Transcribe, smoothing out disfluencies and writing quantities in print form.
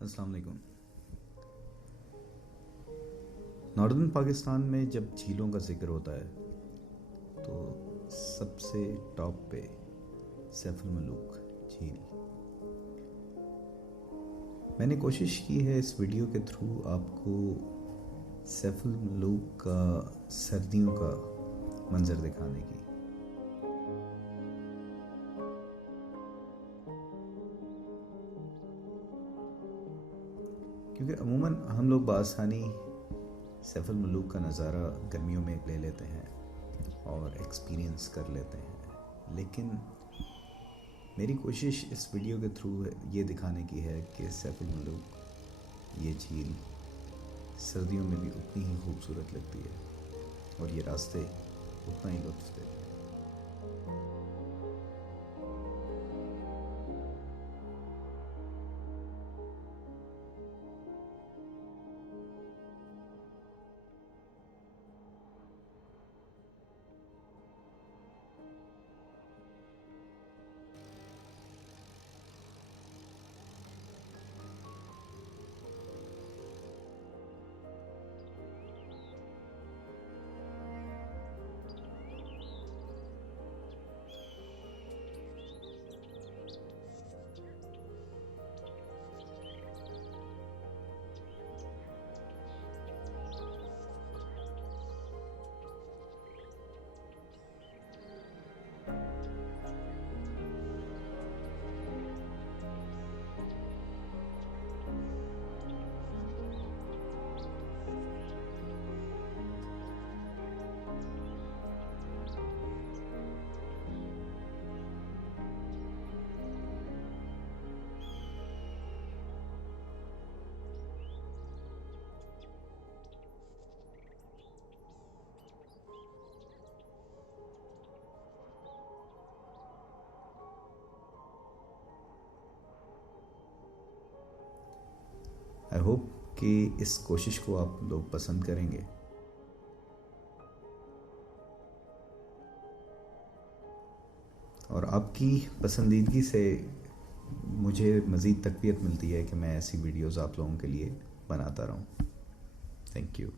अस्सलाम वालेकुम। नॉर्दर्न पाकिस्तान में जब झीलों का जिक्र होता है तो सबसे टॉप पे सैफुल मलूक झील। मैंने कोशिश की है इस वीडियो के थ्रू आपको सैफुल मलूक का सर्दियों का मंजर दिखाने की। क्योंकि अमूमन हम लोग बआसानी सैफुल मलूक का नज़ारा गर्मियों में ले लेते हैं और एक्सपीरियंस कर लेते हैं, लेकिन मेरी कोशिश इस वीडियो के थ्रू ये दिखाने की है कि सैफुल मलूक ये झील सर्दियों में भी उतनी ही खूबसूरत लगती है और ये रास्ते उतना ही लुत्फ़ देते हैं। आई होप कि इस कोशिश को आप लोग पसंद करेंगे और आपकी पसंदीदगी से मुझे मज़ीद तक़वियत मिलती है कि मैं ऐसी वीडियोस आप लोगों के लिए बनाता रहूं। Thank you.